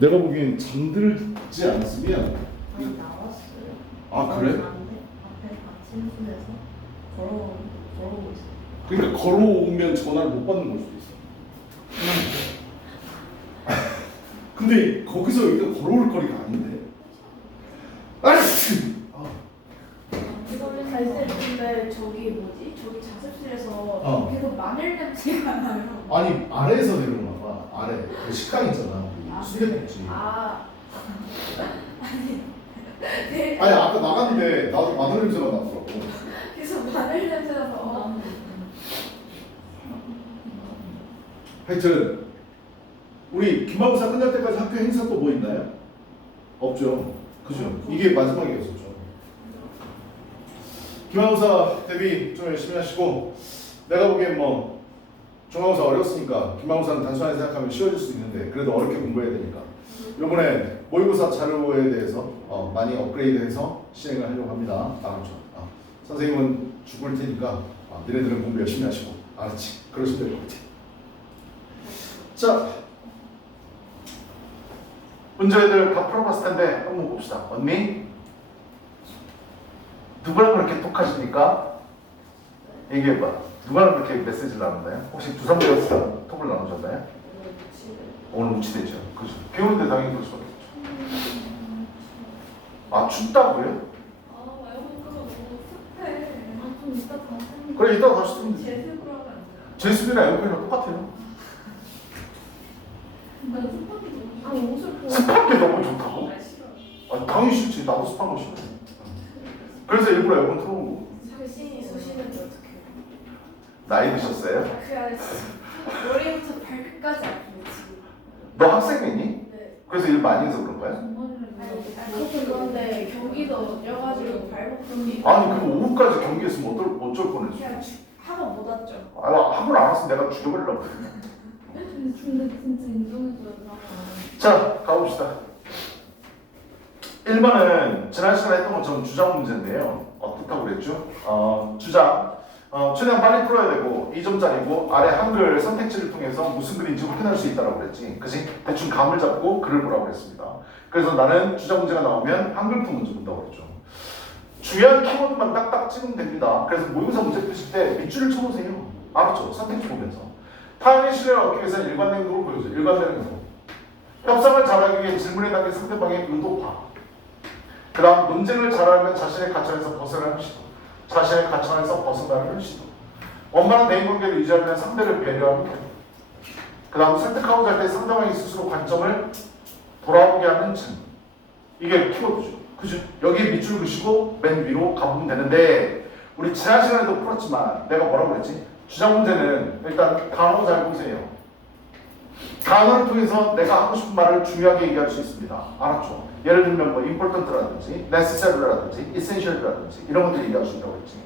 내가 보기엔 잠들지 않았으면. 아니 나왔어요. 아 그래? 앞에 침실에서 걸어오고 있어요. 그러니까 걸어오면 전화를 못 받는 걸 수도 있어. 근데 거기서 여기가 걸어올 거리가 아닌데. 아이씨. 근데 저기 뭐지? 저기 자습실에서 계속 마늘 냄새가 나요. 아니 아래에서 내려오나 봐. 아래 그 식당 있잖아. 수제국지. 네. 아니 아까 나갔는데 나도 마늘 냄새가 나더라고. 계속 마늘 냄새 나서. 하여튼 우리 기말고사 끝날 때까지 학교 행사 또 뭐 있나요? 없죠. 그죠? 이게 마지막이었었죠. 기말고사 대비 좀 열심히 하시고, 내가 보기엔 뭐 중간고사 어렵으니까 기말고사는 단순하게 생각하면 쉬워질 수 있는데 그래도 어렵게 공부해야 되니까 이번에 모의고사 자료에 대해서 많이 업그레이드해서 진행을 하려고 합니다. 알았죠? 선생님은 죽을 테니까 너네들은 공부 열심히 하시고, 알았지? 그러시면 될 것 같아. 자, 문제들 다 풀어봤을 텐데 한번 봅시다. 언니? 누구랑 그렇게 톡하십니까? 얘기해봐. 누구랑 그렇게 메시지를 나눴나요? 혹시 주선배였어요? 톡을 나누셨나요? 오늘 우치되죠. 그죠? 비 오는데 당연히 그럴 수밖에 없죠. 춥다고요? 에어컨 너무 습해. 좀 이따 다시. 그래, 이따가 다시 쓰면 돼. 제습으로 하면 안 돼요? 제습이나 에어컨이랑 똑같아요. 나 습하게 너무. 옷을 보고. 습한 게 너무 좋다고? 싫어. 당연히 싫지. 나도 습한 거 싫어. 그래서 일부러 에어컨 틀어놓은 거. 당신이 쑤시는데 어떡해. 나이 드셨어요? 그래. 머리부터 발끝까지 아프지. 너 학생이니? 네. 그래서 일 많이 해서 그런 거야? 아니 그런데 경기도 뛰어가지고 발목이. 아니 그럼 오후까지 경기했으면 어쩔 뻔했어. 그냥 학원 못 왔죠. 학원 안 왔으면 내가 죽여버리려고 그래. 근데 진짜 인정해줘야 돼. 자, 가봅시다. 1번은 지난 시간에 했던 것처럼 주장 문제인데요. 어떻다고 그랬죠? 주장. 최대한 빨리 풀어야 되고 2점짜리고 아래 한글 선택지를 통해서 무슨 글인지 확인할 수 있다고 그랬지. 그치? 대충 감을 잡고 글을 보라고 그랬습니다. 그래서 나는 주장 문제가 나오면 한글품 문제 본다고 그랬죠. 중요한 키워드만 딱딱 찍으면 됩니다. 그래서 모의고사 문제 푸실 때 밑줄을 쳐보세요. 알았죠? 선택지 보면서. 타인의 신뢰를 얻기 위해서는 일관된 행동을 보여줘요. 일관된 행동. 협상을 잘하기 위해 질문에 담긴 상대방의 의도 파. 그 다음 논쟁을 잘하면 자신의 가천에서 벗어나는 시도. 자신의 가천에서 벗어나는 시도. 원만한 대인관계를 유지하면 상대를 배려하는 태도. 그 다음 설득하고자 할 때 상대방이 스스로 관점을 돌아오게 하는 질문. 이게 키워드죠. 그죠? 여기 밑줄 그시고 맨 위로 가보면 되는데, 우리 지난 시간에도 풀었지만 내가 뭐라고 그랬지? 주장 문제는 일단 단어 잘 보세요. 단어를 통해서 내가 하고 싶은 말을 중요하게 얘기할 수 있습니다. 알았죠? 예를 들면 뭐 important라든지 necessary라든지 essential이라든지 이런 것들 얘기할 수 있다고 했지.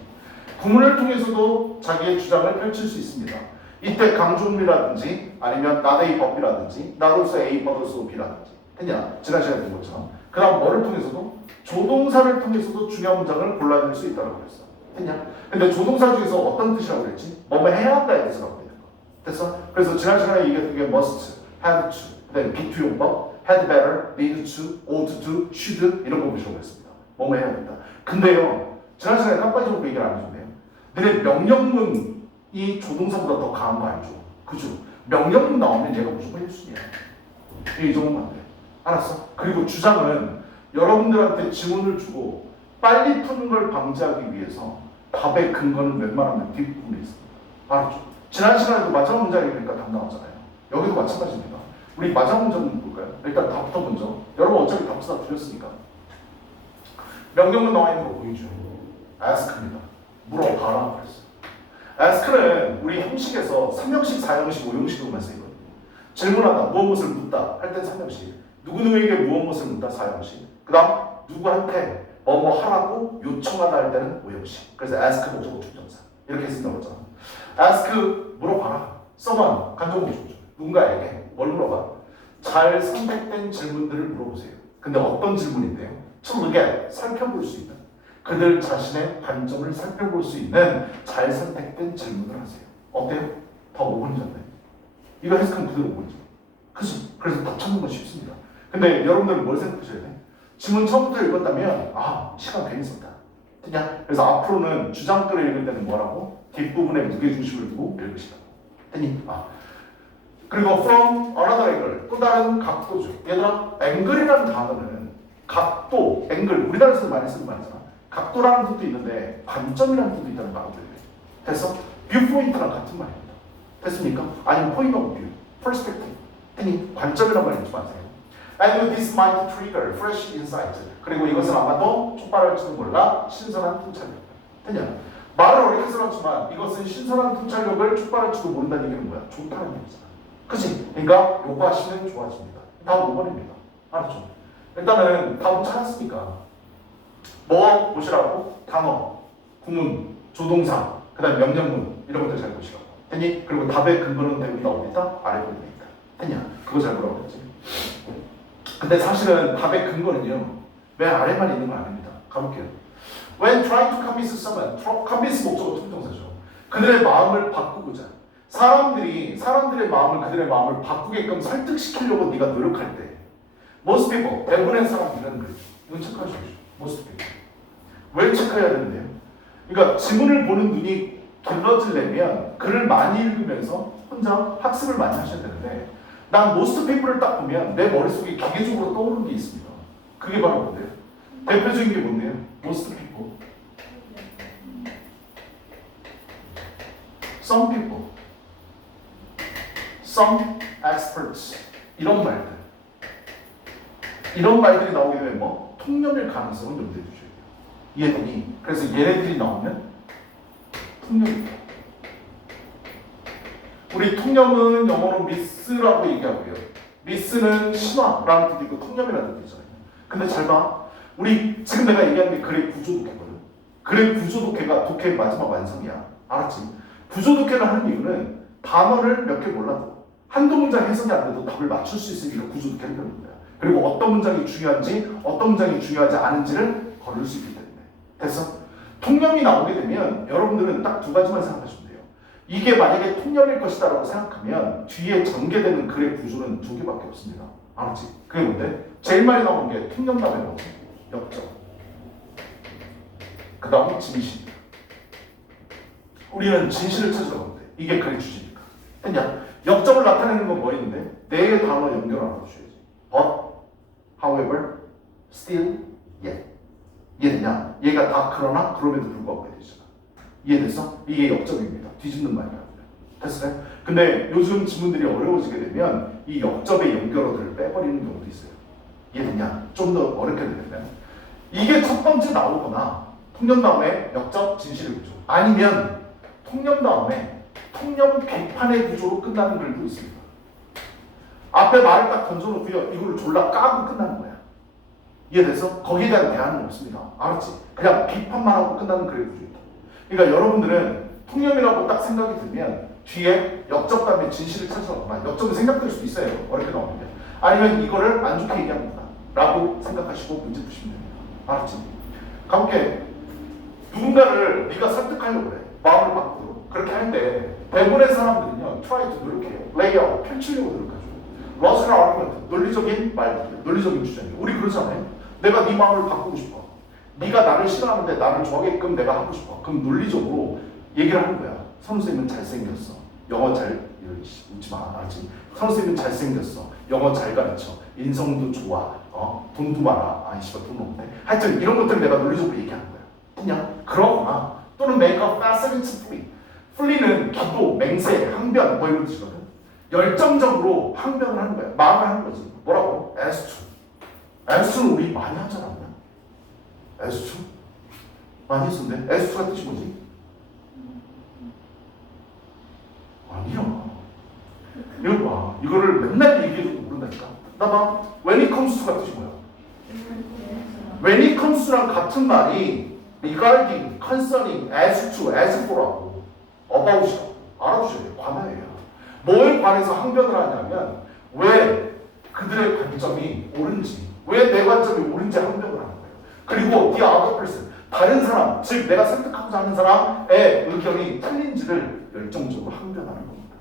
구문을 통해서도 자기의 주장을 펼칠 수 있습니다. 이때 강조문이라든지 아니면 not a but이라든지 not also a but also b라든지 했냐? 지난 시간에 본 것처럼. 그 다음 뭐를 통해서도? 조동사를 통해서도 중요한 문장을 골라낼 수 있다고 그랬어. 했냐? 근데 조동사 중에서 어떤 뜻이라고 그랬지? 뭐뭐 해야 한다의 뜻을 갖고 있는 거. 됐어? 그래서 지난 시간에 얘기했던 게 must, had to, 그다음에 be to 용법, had better, need to, ought to, should 이런 거 보시라고 했습니다. 뭐뭐 해야 된다. 근데요, 지난 시간에 깜빡이적으로 얘기를 안 해줬네요. 너네 명령문이 조동사보다 더 강한 거 알죠? 그죠? 명령문 나오면 얘가 무조건 1순위야. 이 정도면 안 돼. 알았어? 그리고 주장은 여러분들한테 지문을 주고 빨리 푸는 걸 방지하기 위해서 답의 근거는 웬만하면 뒷부분에 있습니다. 알았죠? 지난 시간에도 마지막 문장이니까 답 나왔잖아요. 여기도 마찬가지입니다. 우리 마지막 문장 볼까요? 일단 답부터 먼저. 여러분 어차피 답도 다 드렸으니까. 명령문 나와 있는 거 보이죠? ask입니다. 물어봐라 그랬어요. ask는 우리 형식에서 3형식, 4형식, 5형식으로만 쓰이거든요. 질문하다, 무엇을 묻다 할 땐 3형식. 누구누구에게 무엇을 묻다 4형식. 그 다음 누구한테 뭐뭐 하라고 요청하다 할 때는 5형식. 그래서 ask 목적어 중점사 이렇게 쓴다고 했잖아. ask 물어봐라. someone 간접 목적어죠. 누군가에게 뭘 물어봐? 잘 선택된 질문들을 물어보세요. 근데 어떤 질문인데요? to look at 살펴볼 수 있는 그들 자신의 관점을 살펴볼 수 있는 잘 선택된 질문을 하세요. 어때요? 더 5분이잖아요. 이거 해석하면 그대로 5분이죠. 그치? 그래서 다 찾는 건 쉽습니다. 근데 여러분들은 뭘 생각하셔야 돼? 지문 처음부터 읽었다면 시간 괜히 썼다. 됐냐? 그래서 앞으로는 주장글을 읽을 때는 뭐라고? 뒷부분에 무게중심을 두고 읽으시라고. 됐니? 그리고 from another angle, 또 다른 각도죠. 얘들아, 앵글이라는 단어는 각도, 앵글, 우리나라에서 많이 쓰는 말이잖아. 각도라는 뜻도 있는데 관점이라는 뜻도 있다는 거 알고 있네. 됐어? 뷰포인트랑 같은 말입니다. 됐습니까? 아니면 point of view, perspective. 됐니? 관점이란 말 잊지 마세요. And this might trigger fresh insight. 그리고 이것은 아마도 촉발할지도 몰라 신선한 통찰력. 됐냐? 말을 어렵게 써놨지만 이것은 신선한 통찰력을 촉발할지도 모른다는 얘기는 뭐야? 좋다는 얘기잖아. 그치? 그러니까 요거 하시면 좋아집니다. 다음 5번입니다. 알았죠? 일단은 답은 찾았으니까 뭐 보시라고? 단어, 구문, 조동사, 그 다음 명령문 이런 것들 잘 보시라고. 됐니? 그리고 답의 근거는 대부분 어디 있다? 아래 부분에 있다. 됐냐? 그거 잘 보라고 그랬지. 근데 사실은 답의 근거는요 맨 아래만 있는 건 아닙니다. 가볼게요. When trying to convince someone, convince 목적어 투부정사죠. 그들의 마음을 바꾸고자 사람들의 마음을 그들의 마음을 바꾸게끔 설득시키려고 네가 노력할 때 most people, 대부분의 사람들은 그래요. 이건 체크하셔야죠. most people. 왜 체크해야 되는데요? 그러니까 지문을 보는 눈이 길러지려면 글을 많이 읽으면서 혼자 학습을 많이 하셔야 되는데 난 most people을 딱 보면 내 머릿속에 기계적으로 떠오르는 게 있습니다. 그게 바로 뭔데요? 대표적인 게 뭔데요? most people, some people, some experts 이런 말들이 나오게 되면 뭐 통념일 가능성을 염두에 두셔야 돼요. 이해되니? 그래서 얘네들이 나오면 통념입니다. 우리 통념은 영어로 미스라고 얘기하고요. 미스는 신화라는 뜻도 있고 통념이라는 뜻도 있잖아요. 근데 잘 봐. 우리 지금 내가 얘기하는 게 글의 구조독해거든. 글의 구조독해가 독해의 마지막 완성이야. 알았지? 구조독해를 하는 이유는 단어를 몇 개 몰라도 한두 문장 해석이 안 돼도 답을 맞출 수 있으니까 구조독해를 배우는 거야. 그리고 어떤 문장이 중요한지 어떤 문장이 중요하지 않은지를 거를 수 있기 때문에. 됐어? 통념이 나오게 되면 여러분들은 딱 두 가지만 생각하시면 돼요. 이게 만약에 통념일 것이다라고 생각하면 뒤에 전개되는 글의 구조는 두 개밖에 없습니다. 알았지? 그게 뭔데? 제일 많이 나오는 게 통념 다음에 뭐지? 역적. 그 다음 진실. 우리는 진실을 찾으러 가면 돼. 이게 글의 주제니까. 됐냐? 역적을 나타내는 건 뭐 있는데? 네 단어 연결 안 해주셔야지. But, however, still, yet. 이해되냐? 얘가 다 그러나 그럼에도 불구하고 해야 되잖아. 이해됐어? 이게 역접입니다. 뒤집는 말이라고요. 됐어요? 근데 요즘 지문들이 어려워지게 되면 이 역접의 연결어들을 빼버리는 경우도 있어요. 이해되냐? 좀 더 어렵게 되면 이게 첫 번째 나오거나 통념 다음에 역접 진실의 구조 아니면 통념 다음에 통념 비판의 구조로 끝나는 글도 있습니다. 앞에 말을 딱 던져놓고요. 이거를 졸라 까고 끝나는 거야. 이해됐어? 거기에 대한 대안은 없습니다. 알았지? 그냥 비판만 하고 끝나는 글의 구조입니다. 그러니까 여러분들은 통념이라고 딱 생각이 들면 뒤에 역적 다음에 진실을 찾아가거나 역적은 생각될 수도 있어요. 어렵게 나오는데. 아니면 이거를 안 좋게 얘기합니다. 라고 생각하시고 문제 푸시면 됩니다. 알았지? 가볼게. 누군가를 네가 설득하려고 그래. 마음을 바꾸도록. 그렇게 할 때 대부분의 사람들은요. try to 노력해요. lay out, 펼치려고 노력하죠. logical argument, 논리적인 말들, 논리적인 주장이에요. 우리 그러잖아요. 내가 네 마음을 바꾸고 싶어. 네가 나를 싫어하는데 나를 좋아하게끔 내가 하고 싶어. 그럼 논리적으로 얘기를 하는 거야. 선생님은 잘생겼어. 영어 잘 웃지 마. 알지? 선생님은 잘생겼어. 영어 잘 가르쳐. 인성도 좋아. 돈도 많아. 아이 씨발 돈 없네. 하여튼 이런 것들을 내가 논리적으로 얘기하는 거야. 그냥 그러거나 또는 make a facility flee. flee는 기도, 맹세, 항변 뭐 이런 뜻이거든. 열정적으로 항변을 하는 거야. 말을 하는 거지. 뭐라고? as to. as to는 우리 많이 하지 않았냐? as to? 많이 했었는데 as to가 뜻이 뭐지? 아니야. 이거 봐. 이거를 맨날 얘기해도 모른다니까. 나 봐. when it comes to가 뜻이 뭐야? when it comes to랑 같은 말이 regarding, concerning, as to, as for라고 about이라고 알아두셔야 돼요. 관하예요. 뭘 관해서 항변을 하냐면 왜 그들의 관점이 옳은지 왜 내 관점이 옳은지 항변을 하는 거예요. 그리고 the other person 다른 사람 즉 내가 설득하고자 하는 사람의 의견이 틀린지를 열정적으로 항변하는 겁니다.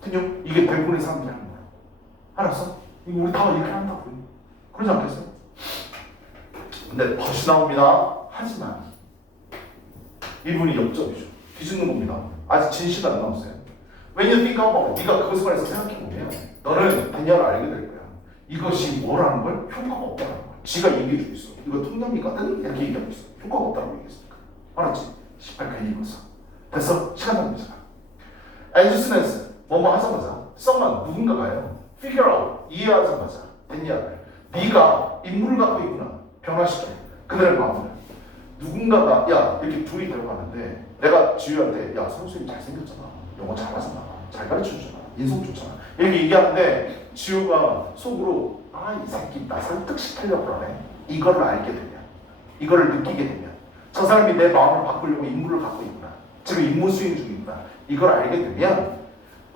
그죠? 이게 대부분의 사람들이 하는 거예요. 알았어? 이거 우리 다 이렇게 한다고. 그러지 않겠어요? 근데 벗이 나옵니다. 하지만 이분이 역적이죠. 뒤집는 겁니다. 아직 진실이 안 나왔어요. When you think about it, 네가 그것에 관해서 생각해보면 너는 대략을 알게 될 거야. 이것이 뭐라는 걸 효과가 없다는 거야. 지가 얘기해주고 있어. 이거 통념이거든? 이렇게 얘기하고 있어. 효과가 없다고 얘기했으니까. 알았지? 18 괜히 읽었어. 됐어? 시간 낭비잖아. As soon as 뭐뭐 하자마자 someone 누군가가요. Figure out 이해하자마자 됐냐? 네가 인물을 갖고 있구나. 변화시켜. 그들의 마음을. 누군가가 야 이렇게 둘이 들어가는데 내가 지우한테 야 선생님 잘생겼잖아. 영어 잘하잖아. 잘 가르쳐주잖아. 인성 좋잖아. 이렇게 얘기하는데 지우가 속으로 아 이 새끼 나 설득시키려고 하네. 이거를 알게 되면 이거를 느끼게 되면 저 사람이 내 마음을 바꾸려고 인물을 갖고 있구나. 지금 임무 수행 중이구나. 이걸 알게 되면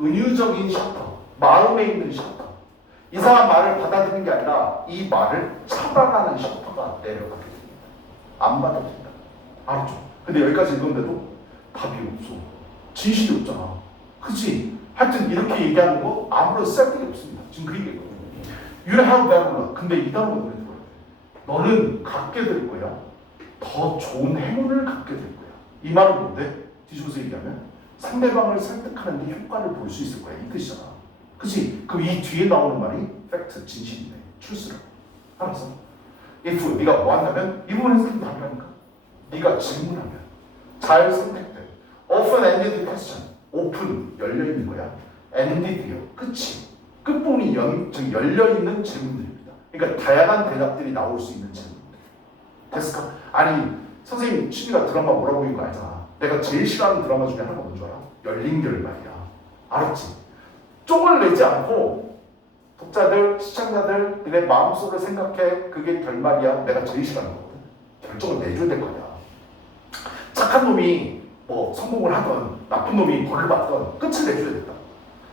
은유적인 셔터, 마음에 있는 셔터 이 사람 말을 받아들이는 게 아니라 이 말을 차단하는 셔터가 내려가게 됩니다. 안 받아들인다. 알았죠? 근데 여기까지 읽었는데도 답이 없어. 진실이 없잖아. 그치? 하여튼 이렇게 얘기하는 거 아무런 쓸데가 없습니다. 지금 그 얘기거든요. You have better. 근데 이 단어가 너네 들어야 돼. 너는 갖게 될 거야. 더 좋은 행운을 갖게 될 거야. 이 말은 뭔데? 뒤집어서 얘기하면 상대방을 설득하는 데 효과를 볼 수 있을 거야. 이 뜻이잖아. 그치? 그럼 이 뒤에 나오는 말이 팩트, 진실이네. 출수라. 알았어? if 네가 뭐 한다면 이 부분에서 답이라니까. 네가 질문하면 잘 선택돼. open-ended question. 오픈, 열려있는 거야. ended요. 끝이. 끝부분이 즉 열려있는 질문들입니다. 그러니까 다양한 대답들이 나올 수 있는 질문들. 됐을까? 아니 선생님 취미가 드라마 뭐라고 보는 거 알잖아. 내가 제일 싫어하는 드라마 중에 하나가 뭔 줄 알아? 열린 결말이야. 알았지? 쪽을 내지 않고 독자들, 시청자들 내 마음속을 생각해. 그게 결말이야. 내가 제일 싫어하는 거거든. 결정을 내줘야 될 거야. 착한 놈이 뭐 성공을 하던 나쁜 놈이 벌을 받던 끝을 내줘야 된다.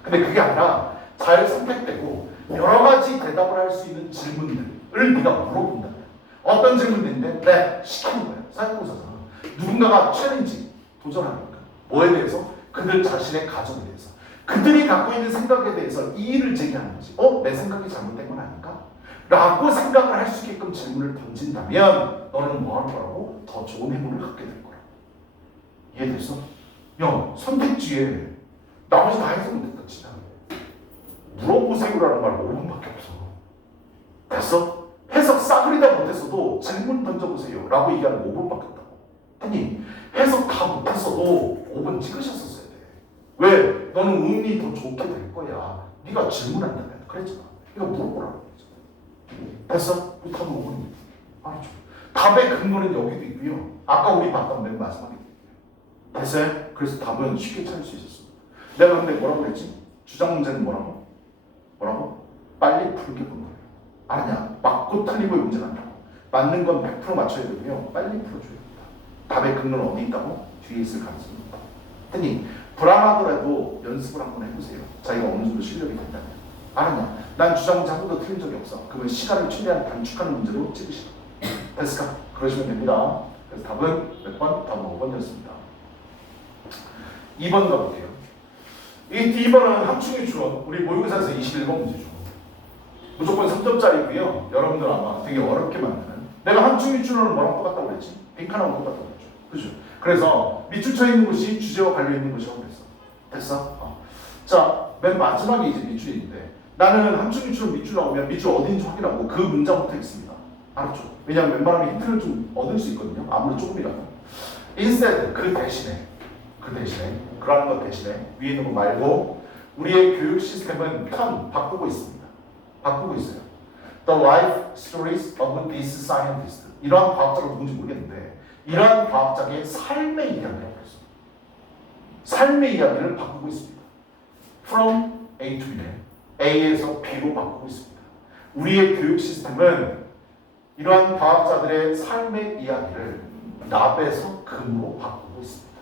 근데 그게 아니라 잘 선택되고 여러 가지 대답을 할 수 있는 질문들을 네가 물어본다면 어떤 질문인데? 네, 시키는 거야. 사회공사잖아. 누군가가 챌린지, 도전하니까 뭐에 대해서? 그들 자신의 가정에 대해서 그들이 갖고 있는 생각에 대해서 이의를 제기하는 거지. 내 생각이 잘못된 건 아닌가? 라고 생각을 할 수 있게끔 질문을 던진다면 너는 뭐 할 거라고? 더 좋은 행운을 갖게 될 거야. 이해됐어? 야, 선택지에 나머지 다 해석은 됐다 진짜. 물어보세요라는 말 5분밖에 없어. 됐어? 해석 싸그리다 못했어도 질문 던져보세요 라고 얘기하는 5분밖에 없다고. 아니 해석 다 못했어도 5분 찍으셨었어야 돼. 왜? 너는 운이 더 좋게 될 거야. 네가 질문한다면 그랬잖아. 그러니까 물어보라고 그랬잖아. 됐어? 우리 답은 5분이야. 알았죠? 답의 근거는 여기도 있고요. 아까 우리 봤던 맨 마지막에 있고요. 됐어요? 그래서 답은 쉽게 찾을 수 있었습니다. 내가 근데 뭐라고 그랬지? 주장 문제는 뭐라고? 빨리 풀게 본 거예요. 아니야. 맞고 틀리고의 문제는 아니라고. 맞는 건 100% 맞춰야 되고요. 빨리 풀어줘야 됩니다. 답의 근거는 어디 있다고? 뒤에 있을 가능성이 있다. 아니 불안하더라도 연습을 한번 해보세요. 자기가 어느 정도 실력이 된다면. 아니야. 난 주장 문제 한 번도 틀린 적이 없어. 그러면 시간을 최대한 단축하는 문제로 찍으시라. 됐을까? 그러시면 됩니다. 그래서 답은 몇 번? 답은 5번이었습니다. 2번 가볼게요. 이 D번은 함충의 추론. 우리 모의고사에서 21번 문제죠. 무조건 3점짜리고요. 여러분들 아마 되게 어렵게 만드는. 내가 함충의 추론은 뭐랑 똑같다고 그랬지? 빈칸하고 똑같다고 그랬죠. 그죠? 그래서 밑줄 쳐 있는 것이 주제와 관련 있는 것이라고 그랬어. 됐어? 자, 맨 마지막에 이제 밑줄이 있는데 나는 함충의 추론 밑줄 나오면 밑줄 어딘지 확인하고 그 문장부터 읽습니다. 알았죠? 왜냐하면 웬만하면 힌트를 좀 얻을 수 있거든요. 아무리 조금이라도. instead, 그 대신에 그러는 것 대신에 위에 있는 거 말고 우리의 교육 시스템은 바꾸고 있습니다. 바꾸고 있어요. The life stories of this scientist. 이러한 과학자가 누군지 모르겠는데 이러한 과학자의 삶의 이야기라고 했어요. 삶의 이야기를 바꾸고 있습니다. From A to B. A에서 B로 바꾸고 있습니다. 우리의 교육 시스템은 이러한 과학자들의 삶의 이야기를 납에서 금으로 바꾸고 있습니다.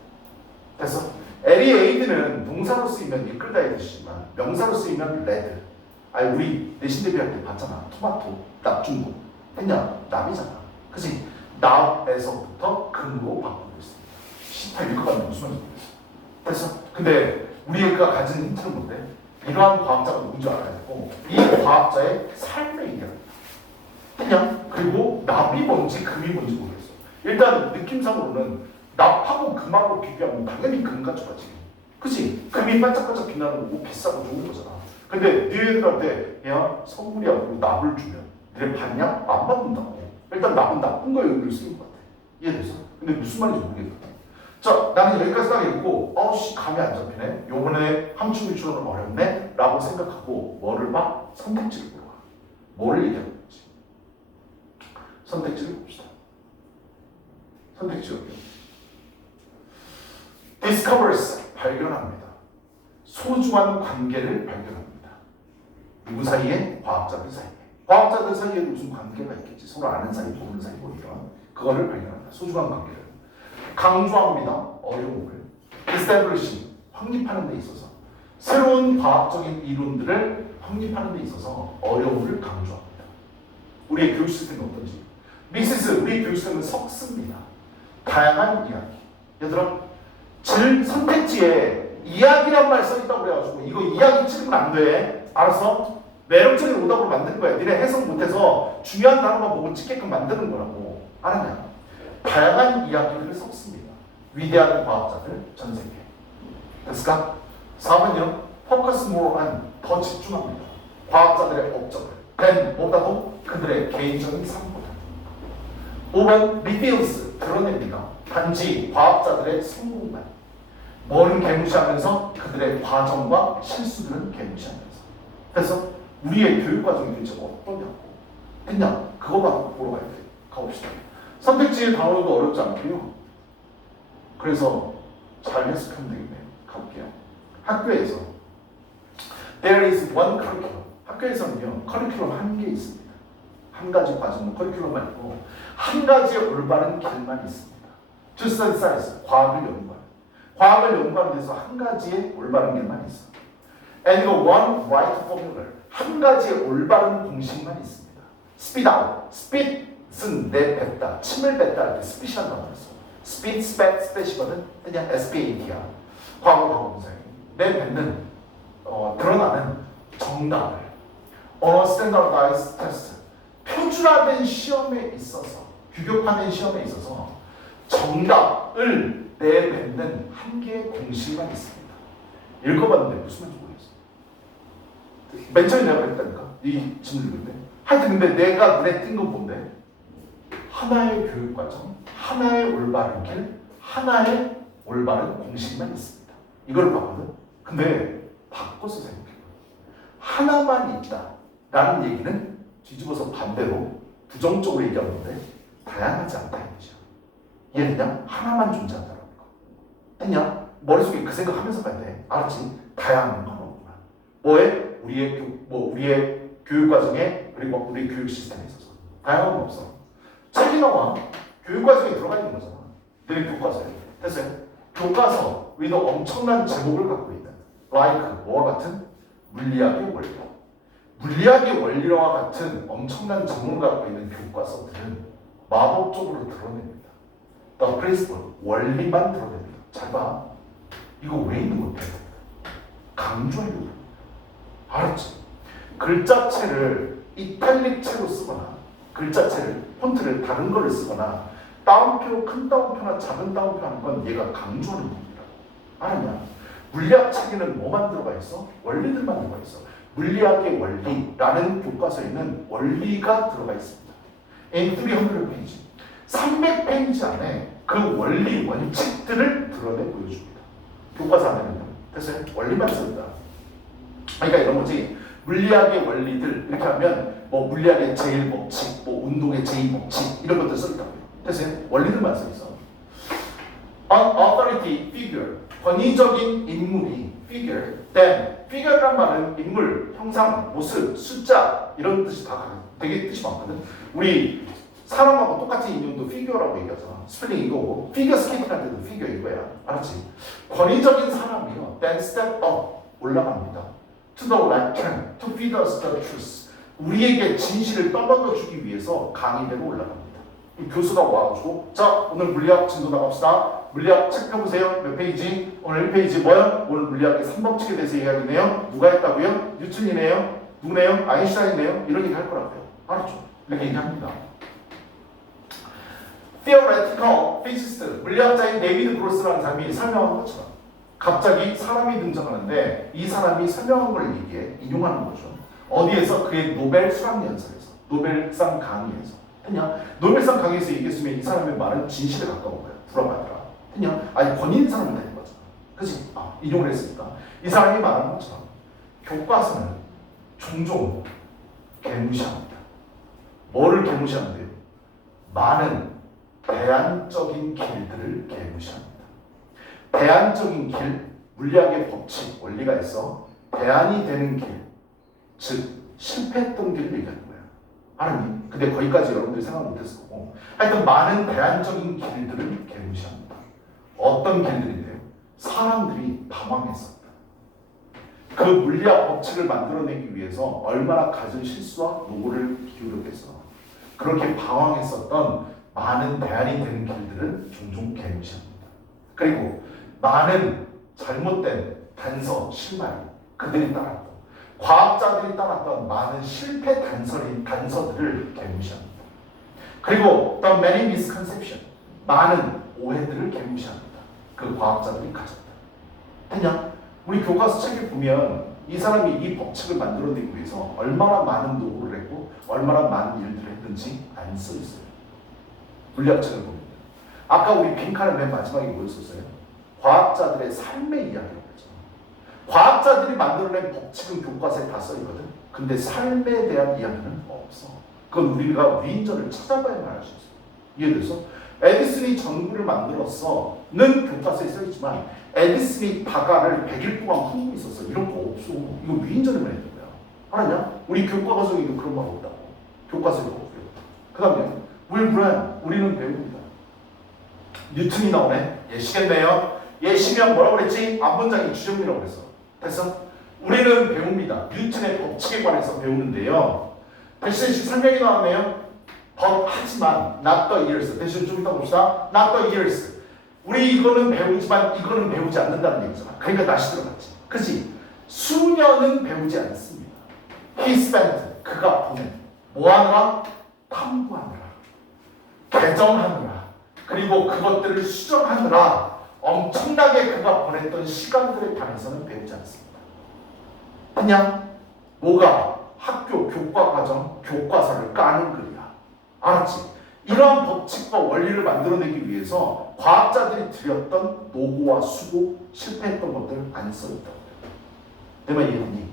됐어? 에리에이드는 동사로 쓰이면 이끌다의 뜻이지만 명사로 쓰이면 레드. 아니 우리 내신 대비할 때 봤잖아. 토마토, 납중국. 했냐? 납이잖아. 그치? 납에서부터 금으로 바꾸고 있습니다. 18 읽어가면 무슨 말인지 모르겠어. 됐어? 근데 우리가 가진 힌트는 뭔데? 이러한 과학자가 누군지 알아야 되고 이 과학자의 삶을 얘기합니다. 그냥 그리고 납이 뭔지 금이 뭔지 모르겠어. 일단 느낌상으로는 납하고 금하고 비교하면 당연히 금 가져가지. 그치? 금이 반짝반짝 빛나는 거고 비싸고 좋은 거잖아. 근데 너희들한테 야 선물이야 그리고 납을 주면 너네 받냐? 안 받는다고. 일단 납은 나쁜 거에 의미를 쓰는 것 같아. 이해됐어? 근데 무슨 말인지 모르겠다. 자, 나는 여기까지 딱 읽고 어우씨 감이 안 잡히네. 요번에 함축 유추는 어렵네 라고 생각하고 뭐를 봐? 선택지를 보러 가. 뭐를 얘기하는 거지? 선택지를 봅시다. 선택지요. discovers 발견합니다. 소중한 관계를 발견합니다. 누구 사이에? 과학자들 사이에. 과학자들 사이에 무슨 관계가 있겠지. 서로 아는 사이, 모르는 사이 모르니까 그거를 발견합니다. 소중한 관계를 강조합니다. 어려움을 establishing 확립하는 데 있어서 새로운 과학적인 이론들을 확립하는 데 있어서 어려움을 강조합니다. 우리의 교육 시스템이 어떤지. 미시스 우리 교육 시스템은 섞습니다. 다양한 이야기. 얘들아 선택지에 이야기란 말 써있다고 그래가지고 이거 이야기 찍으면 안 돼. 알았어? 매력적인 오답으로 만드는 거야. 니네 해석 못해서 중요한 단어만 보고 찍게끔 만드는 거라고. 알았냐? 다양한 이야기를 섞습니다. 위대한 과학자들 전 세계. 됐을까? 4번요. focus more on 더 집중합니다. 과학자들의 업적을. then 보다도 그들의 개인적인 삶보다. 5번 reveals 드러냅니다. 단지 과학자들의 성공만. 뭐는 개무시하면서 그들의 과정과 실수들은 개무시하면서. 그래서 우리의 교육 과정이 도대체 어떠냐고. 그냥 그거만 보러 가야 돼. 가봅시다. 선택지의 단어도 어렵지 않고요. 그래서 잘 해석하면 되겠네요. 가볼게요. 학교에서 there is one curriculum. 학교에서는요 커리큘럼 한 개 있습니다. 한 가지 과정은 커리큘럼만 있고 한 가지의 올바른 길만 있습니다. To study science, 과학을 연구하는. 과학을 연구하는 데서 한 가지의 올바른 길만 있어. And one right formula. 한 가지의 올바른 공식만 있습니다. Spit out. Spit은 내뱉다, 침을 뱉다 할 때 spit이라는 단어를 써. Spit, spat, spat이거든. 그냥 SPAT야. 과거사에 내뱉는 드러나는 정답을 언어 스탠다드라이즈 테스트 표준화된 시험에 있어서 규격화된 시험에 있어서 정답을 내뱉는 한 개의 공식만 있습니다. 읽어봤는데 무슨 말인지 모르겠어. 맨 처음에 내가 그랬다니까 이 질문 읽는데 하여튼 근데 내가 눈에 띈 건 뭔데? 하나의 교육과정, 하나의 올바른 길, 하나의 올바른 공식만 있습니다. 이걸 봤거든. 근데 바꿔서 생각해. 하나만 있다 라는 얘기는 뒤집어서 반대로 부정적으로 얘기하는데 다양하지 않다는 거죠. 이해되냐? 하나만 존재한다는 거. 됐냐? 머릿속에 그 생각하면서 가야 돼. 알았지? 다양한 건 없구나. 뭐에? 우리의 교육 과정에 그리고 우리 교육 시스템에 있어서 다양한 건 없어. 책이 나와. 교육 과정에 들어가 있는 거잖아. 늘 교과서에. 됐어요? 교과서 위도 엄청난 제목을 갖고 있는 like 뭐와 같은 물리학의 원리. 물리학의 원리와 같은 엄청난 제목을 갖고 있는 교과서들은 마법적으로 드러냅니다. The principle 원리만 드러냅니다. 잘 봐. 이거 왜 있는 건데? 강조하려고. 알았지? 글자체를 이탈릭체로 쓰거나 글자체를 폰트를 다른 거를 쓰거나 따옴표, 큰 따옴표나 작은 따옴표 하는 건 얘가 강조하는 겁니다. 알았냐? 물리학 책에는 뭐만 들어가 있어? 원리들만 들어가 있어. 물리학의 원리라는 교과서에는 원리가 들어가 있습니다. in 300페이지 300페이지 안에 그 원리 원칙들을 드러내 보여줍니다. 교과서 안에는요. 됐어요? 원리만 쓴다. 그러니까 이런 거지. 물리학의 원리들 이렇게 하면 뭐 물리학의 제1법칙, 뭐 운동의 제2법칙 이런 것들 써있다고요. 됐어요? 원리들만 써있어. authority figure 권위적인 인물이 figure, then figure란 말은 인물, 형상, 모습, 숫자 이런 뜻이 다 되게 뜻이 많거든. 우리 사람하고 똑같은 인형도 figure라고 얘기하잖아. 스펠링 이거고 피겨 스케이팅 할 때도 figure 이거야. 알았지? 권위적인 사람이요. then step up 올라갑니다. to the lectern, to feed us the truth. 우리에게 진실을 떠먹여 주기 위해서 강의대로 올라갑니다. 교수가 와가지고 자 오늘 물리학 진도 나갑시다. 물리학 책 펴보세요. 몇 페이지? 오늘 1페이지 뭐요? 오늘 물리학의 3법칙에 대해서 얘기하겠네요. 누가 했다고요? 뉴턴이네요. 누구네요? 아인슈타인이네요. 이런 얘기 할 거라고요. 알았죠? 이렇게 얘기합니다. Theoretical physicist, 물리학자인 데이비드 브로스라는 사람이 설명한 것처럼 갑자기 사람이 등장하는데 이 사람이 설명한 걸 얘기해 인용하는 거죠. 어디에서? 그의 노벨 수학연설에서, 노벨상 강의에서. 그냥 노벨상 강의에서 얘기했으면 이 사람의 말은 진실에 가까운 거야. 불화받더라. 그냥 아니 권위인 사람이 되는 거잖아. 그치? 인용을 했으니까 이 사람이 말한 것처럼 교과서는 종종 개무시합니다. 뭐를 개무시하는데요? 많은 대안적인 길들을 개무시합니다. 대안적인 길, 물리학의 법칙, 원리가 있어 대안이 되는 길, 즉 실패했던 길을 얘기하는 거야. 알았니? 근데 거기까지 여러분들이 생각 못했을 거고 하여튼 많은 대안적인 길들을 개무시합니다. 어떤 길들인데요? 사람들이 방황했었다. 그 물리학 법칙을 만들어내기 위해서 얼마나 갖은 실수와 노고를 기울였겠어. 그렇게 방황했었던 많은 대안이 되는 길들을 종종 개무시합니다. 그리고 많은 잘못된 단서, 실말, 그들이 따랐던 과학자들이 따랐던 많은 실패 단서들을 개무시합니다. 그리고 the many misconception, 많은 오해들을 개무시합니다. 그 과학자들이 가졌다. 그냥 우리 교과서 책에 보면 이 사람이 이 법칙을 만들어내기 위해서 얼마나 많은 노고를 했고 얼마나 많은 일들을 했는지 안 써 있어요. 물리학책을 보면. 아까 우리 빈칸의 맨 마지막에 뭐였었어요? 과학자들의 삶의 이야기라고 했죠. 과학자들이 만들어낸 법칙은 교과서에 다 써 있거든. 근데 삶에 대한 이야기는 없어. 그건 우리가 위인전을 찾아봐야만 알 수 있어요. 이해돼서? 에디슨이 전구를 만들었어는 교과서에 써 있지만 에디슨이 바가를 100일 동안 품고 있었어. 이런 거 없어. 이거 위인전에만 있는 거야. 알았냐? 우리 교과서에도 그런 말 없다고. 교과서에도 없고요. 그 다음에 윌 브랜, 우리는 배웁니다. 뉴턴이 나오네. 예시겠네요. 예시면 뭐라고 그랬지? 앞문장이 주정리라고 그랬어. 됐어? 우리는 배웁니다. 뉴턴의 법칙에 관해서 배우는데요. 대신 설명이 나왔네요. 하지만 not the years. 대신 좀 이따 봅시다. not the years. 우리 이거는 배우지만 이거는 배우지 않는다는 얘기잖아. 그러니까 다시 들어갔지. 그치? 수년은 배우지 않습니다. He spent, 그가 보낸 뭐 하느라? 탐구하느라, 개정하느라, 그리고 그것들을 수정하느라 엄청나게 그가 보냈던 시간들에 관해서는 배우지 않습니다. 그냥 뭐가? 학교 교과과정 교과서를 까는 글이야. 알았지? 이러한 법칙과 원리를 만들어내기 위해서 과학자들이 들였던 노고와 수고, 실패했던 것들 안 써있다고. 내 말 이해했니?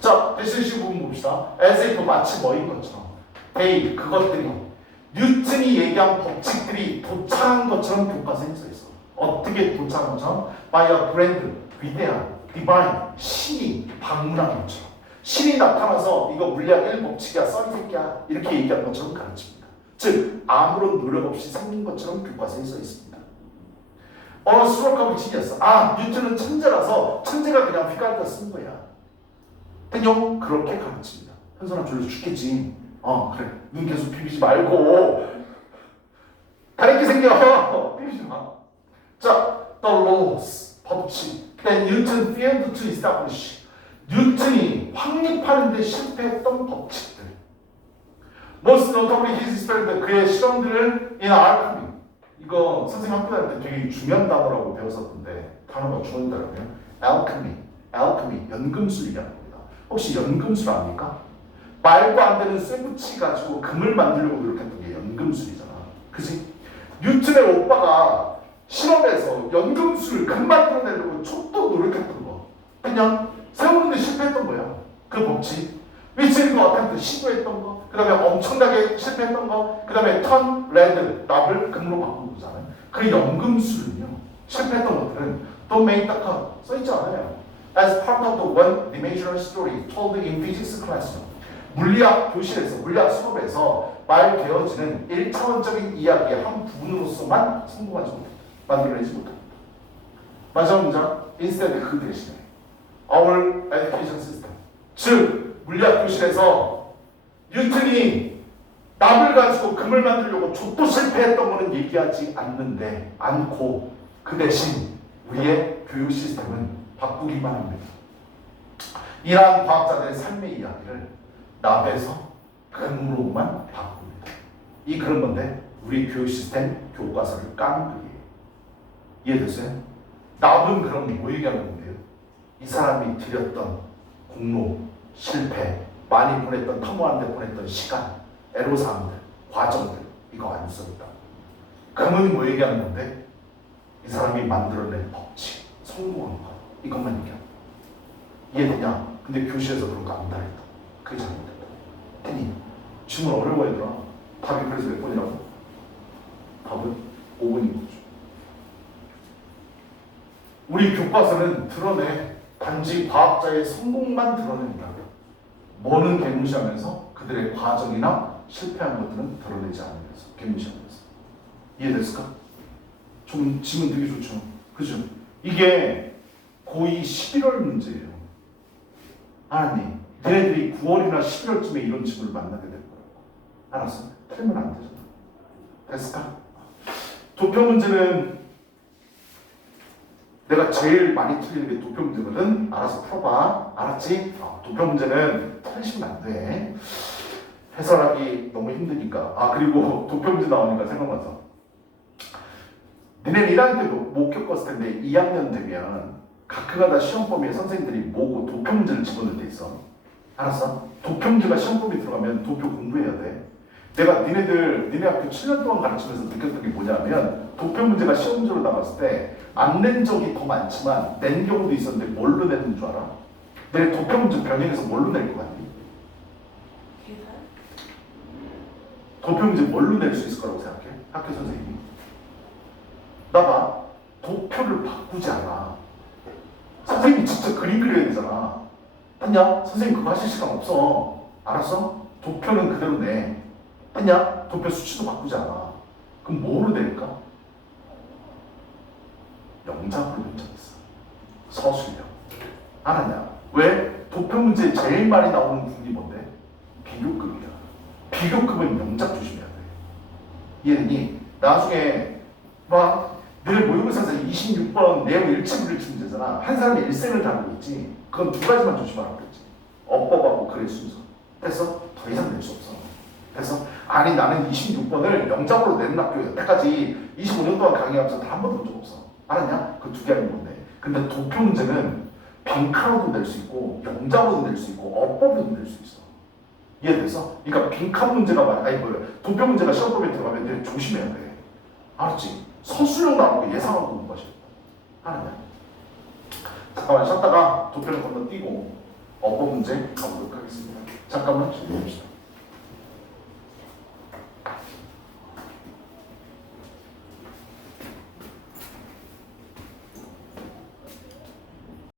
자, 대신시 부분 봅시다. as if 마치 뭐인 것처럼 they, 그것들이 뉴턴이 얘기한 법칙들이 도착한 것처럼 교과서에 써있어. 어떻게 도착한 것처럼? by a grand, 위대한, divine, 신이 방문한 것처럼. 신이 나타나서 이거 물리학 1법칙이야, 써 이 새끼야, 이렇게 얘기한 것처럼 가르칩니다. 즉 아무런 노력 없이 생긴 것처럼 교과서에 써 있습니다. 스트로크하고 지니어스. 뉴턴은 천재라서 천재가 그냥 휘갈겨 쓴 거야. 그냥 그렇게 가르칩니다. 현선아 졸려서 죽겠지. 그래. 눈 계속 비비지 말고 다르게 생겨. 비비지 마. 자, the laws, 법칙. Then Newton failed to establish. 뉴턴이 확립하는 데 실패했던 법칙들. Most notably his experiment, 그의 실험들은 in alchemy. 이거 선생님 학교 다닐 때 되게 중요한 단어라고 배웠었는데 단어가 중요한 단어면 alchemy, 연금술 얘기하는 겁니다. 혹시 연금술 압니까? 말도 안 되는 쇠붙이 가지고 금을 만들려고 노력했던 게 연금술이잖아. 그치? 뉴턴의 오빠가 실험에서 연금술을 금 만들어내려고 촛도 노력했던 거. 그냥 세우는데 실패했던 거야. 그 법칙. 위치는 어택트 시도했던 거. 그 다음에 엄청나게 실패했던 거. 그 다음에 턴, 레드, 납을 금으로 바꾸는 거잖아요. 그 연금술은요. 실패했던 것들은 don't make the cut. 써있지 않아요. As part of the one-dimensional story told in physics classroom. 물리학 교실에서, 물리학 수업에서 말되어지는 1차원적인 이야기의 한 부분으로서만 성공하지 못합니다. 만들어내지 못합니다. 마지막 문장, instead 그 대신에 our education system. 즉, 물리학 교실에서 뉴턴이 납을 가지고 금을 만들려고 족도 실패했던 거는 얘기하지 않고 그 대신 우리의 교육 시스템은 바꾸기만 합니다. 이러한 과학자들의 삶의 이야기를 납에서 금으로만 바꿉니다. 이 그런 건데 우리 교육 시스템 교과서를 까는 거예요. 이해됐어요? 납은 그럼 뭐 얘기하는 건데요? 이 사람이 들였던 공로, 실패, 많이 보냈던 터무한데 보냈던 시간, 애로사항들, 과정들 이거 안 썼다. 금은 뭐 얘기하는 건데? 이 사람이 만들어낸 법칙, 성공한 거 이것만 얘기하는 거야. 이해되냐? 근데 교실에서 그런 거 안 다녔다. 그게 잘못됐다. 아니 질문 어려워 얘들아. 답이 그래서 몇 번이라고? 답은 5번인 거죠. 우리 교과서는 드러내 단지 과학자의 성공만 드러낸다. 뭐는 개무시하면서 그들의 과정이나 실패한 것들은 드러내지 않으면서 개무시하면서. 이해됐을까? 좀 지금 되게 좋죠. 그죠? 이게 고2 11월 문제예요. 아니, 얘네들이 9월이나 11월쯤에 이런 친구를 만나게 될 거라고. 알았어? 틀리면 안 되잖아. 됐을까? 도표 문제는 내가 제일 많이 틀리는 게 도표 문제거든. 알아서 풀어봐. 알았지? 도표 문제는 틀리시면 안 돼. 해설하기 너무 힘드니까. 그리고 도표 문제 나오니까 생각나서. 니네 1학년 때도 못 겪었을 텐데 2학년 되면 가끔가다 시험 범위에 선생님들이 모고 도표 문제를 집어넣을 때 있어. 알았어? 도표 문제가 시험 범위에 들어가면 도표 공부해야 돼. 내가 니네 학교 7년 동안 가르치면서 느꼈던 게 뭐냐면 도표 문제가 시험 문제로 나갔을 때 안 낸 적이 더 많지만 낸 경우도 있었는데 뭘로 내는 줄 알아? 내 도표 문제 변형해서 뭘로 낼 것 같니? 계산? 도표 문제 뭘로 낼 수 있을 거라고 생각해? 학교 선생님이. 나봐. 도표를 바꾸지 않아. 선생님이 직접 그림 그려야 되잖아. 했냐? 선생님 그거 하실 시간 없어. 알았어? 도표는 그대로 내. 했냐? 도표 수치도 바꾸지 않아. 그럼 뭐로 낼까? 영작으로 낸 적 있어. 서술형. 알았냐? 왜? 도표 문제에 제일 많이 나오는 부분이 뭔데? 비교급이야. 비교급은 영작 조심해야 돼. 이해되니? 나중에 늘 모의고사에서 26번 내용 일치를 주면 되잖아. 한 사람이 일생을 다루고 있지. 그건 두 가지만 조심하라고 그랬지. 어법하고 글의 순서. 됐어? 더 이상 낼 수 없어. 그래서 아니 나는 26번을 영작으로 내는 학교 여태까지 25년 동안 강의하면서 단 한 번도 본 적 없어. 알았냐? 그 두 개 하는 건데. 근데 도표 문제는 빈칸으로도 낼 수 있고 영작으로도 낼 수 있고 어법으로도 낼 수 있어. 이해됐어? 그러니까 빈칸 문제가 도표 문제가 시험 범위에 들어가면 되게 조심해야 돼. 알았지? 서술형 나오고 예상하고 공부하셔야 돼. 알았냐? 잠깐만 쉬었다가 도표를 건너뛰고 어법 문제 가보도록 하겠습니다. 잠깐만 준비해봅시다.